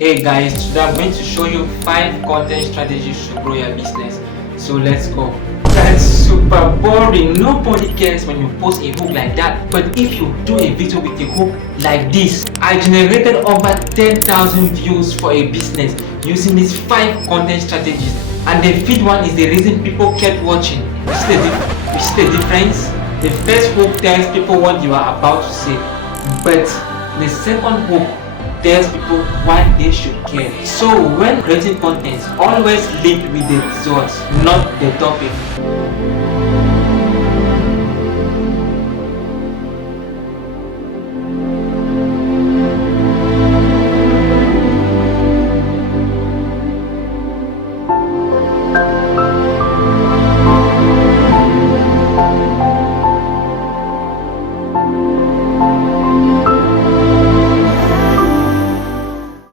Hey guys, today I'm going to show you 5 content strategies to grow your business. So let's go. That's super boring. Nobody cares when you post a hook like that. But if you do a video with a hook like this, I generated over 10,000 views for a business using these 5 content strategies. And the fifth one is the reason people kept watching. You see the difference? The first hook tells people what you are about to say, but the second hook tells people why they should care. So when creating content, always lead with the results, not the topic.